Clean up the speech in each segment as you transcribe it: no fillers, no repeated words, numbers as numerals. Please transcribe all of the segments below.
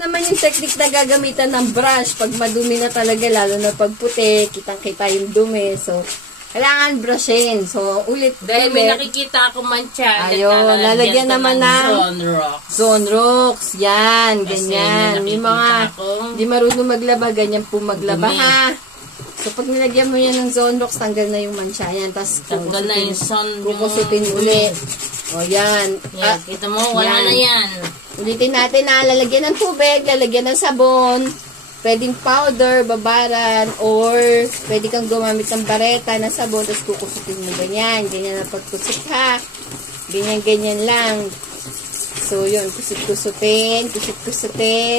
Naman yung technique na gagamitan ng brush pag madumi na talaga, lalo na pag puti, kitang-kita yung dumi. So, kailangan brushin. So, ulit. Dahil may nakikita ako mancha. Ayun, lalagyan naman ng Zone Rocks. Yan, ganyan. Yung mga hindi marunong maglaba, ganyan po maglaba ha. So, pag nilagyan mo yan ng Zone Rocks, tanggal na yung mancha yan. Tapos, kukusutin ulit. O, yan. Kita mo, wala na yan. Ulitin natin na lalagyan ng tubig, lalagyan ng sabon, pwedeng powder, babaran, or pwede kang gumamit ng bareta na sabon, tapos kukusutin mo ganyan. Ganyan ang pagkusut ha. Ganyan-ganyan lang. So, yun, kusut-kusutin,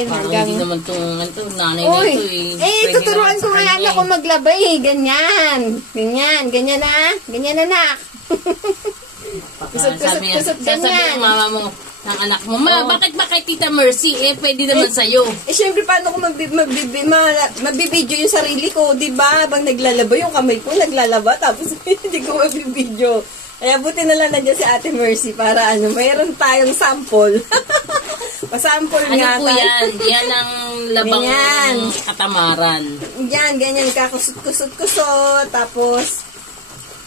hanggang... Hindi naman itong nanay na ito eh. Tuturuan ko nga anak ko maglaba eh. Ganyan. Ganyan na. Ganyan na. Kusut-kusut ganyan. Sasabi ang mama mo, ng anak mo, bakit ba kay Tita Mercy? Pwede naman sa'yo. Siyempre, paano ko mabibidyo yung sarili ko, di ba? Habang naglalaba, yung kamay ko naglalaba, tapos hindi ko mabibidyo. Kaya buti na lang nandiyan si Ate Mercy para mayroon tayong sample. Pasample nga tayo. Ano po yan? Yan ang labang katamaran. Yan, ganyan ka, kusut-kusut, tapos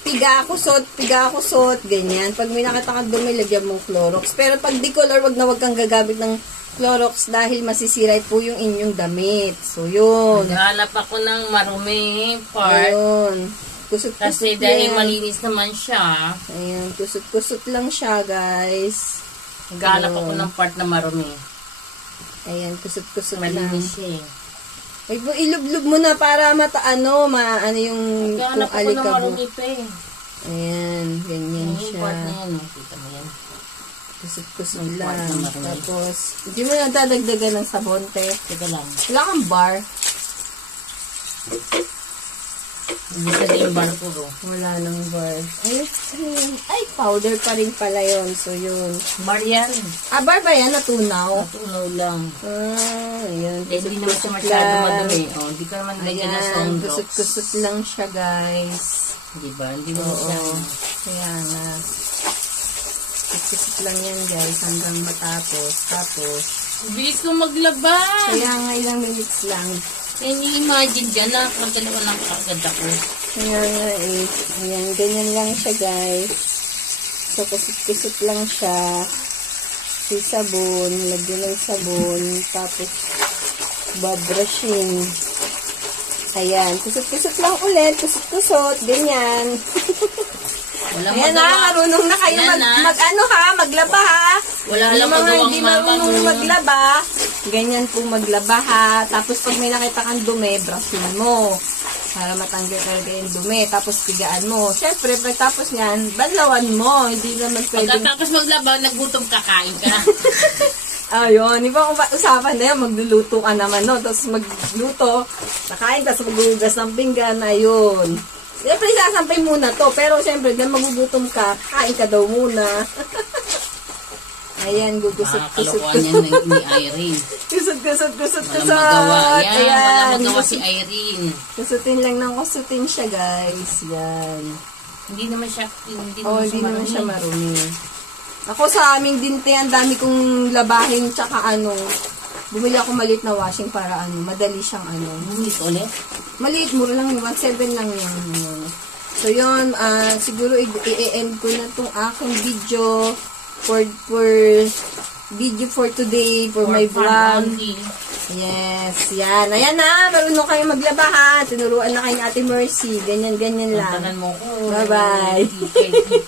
piga-kusot, ganyan. Pag may nakita kang dumi, lagyan mong Clorox. Pero pag decolor, wag kang gagamit ng Clorox dahil masisira po yung inyong damit. So, yun. Naghanap ako ng marumi part. Ayun. Kusot-kusot kasi dahil malinis naman siya. Ayun, kusot-kusot lang siya, guys. Naghanap ako ng part na marumi. Ayan, kusot-kusot lang. Malinis siya eh. Ilublob mo na para maano yung kung alikabok. Ayan, ganyan siya. Kita mo yan. Kusot-kusot lang. Tapos, hindi mo na dadagdagan ng sabon, te. Teka lang. Wala kang bar. Hindi sa din bar po. Wala nang bar. Ay, powder pa rin pala yun. So, yun. Bar yan. Bar ba yan? Natunaw? Natunaw lang. Ayan. Hindi naman siya masyado madumi. Hindi ka naman lagyan na Zone Rocks. Kusot-kusot lang siya, guys. Diba? Hindi mo siya. Kaya nga. Kusot lang yan, guys. Hanggang matapos. Tapos, bilis ko maglaba. Kaya nga ilang minutes lang. Can you imagine dyan na magdalawa ng kagad ako? Kaya nga eh. Ayan, ganyan lang siya, guys. So, kusot-kusot lang siya. Si sabon, lagyan ng sabon. Tapos, babrushin. Ayan, kusot-kusot lang ulit. Kusot-kusot, ganyan. Ayan na, marunong na kayo maglaba ha. Wala lang mga hindi marunong maglaba, ganyan po maglaba ha. Tapos pag may nakita kang dumi, brushin mo. Para matanggal talaga yung dumi. Tapos pigaan mo. Siyempre, pagkatapos nyan, banlawan mo. Hindi naman pwede. Pagkatapos maglaba, nagutom kakain ka. Ayun, iba kung usapan na yan, magluluto ka naman, no? Tapos magluto, nakain, tapos maghugas ng pinggan, ayun. Siyempre, sasampay muna to. Pero, siyempre, dahil magugutom ka, kain ka daw muna. Ayan, gugusot-kusot. Kalokohan yan ni Irene. Kusot-kusot. Ayan, Ayan. wala magawa si Irene. Kusutin lang ng kusutin siya, guys. Yan. Hindi naman siya, hindi naman siya marumi. Ako sa aming dinte, ang dami kong labahin, tsaka bumili ako maliit na washing para madali siyang Maliit ulit? Maliit, mura lang yun. 1.7 lang yan. So, yun, siguro i-end ko na itong aking video for video for today, for my vlog. Yes, yan. Ayan na, marunong kayo maglaba ha. Tinuruan na kayo ni Ate Mercy. Ganyan lang. Tantanan mo ko. Bye-bye.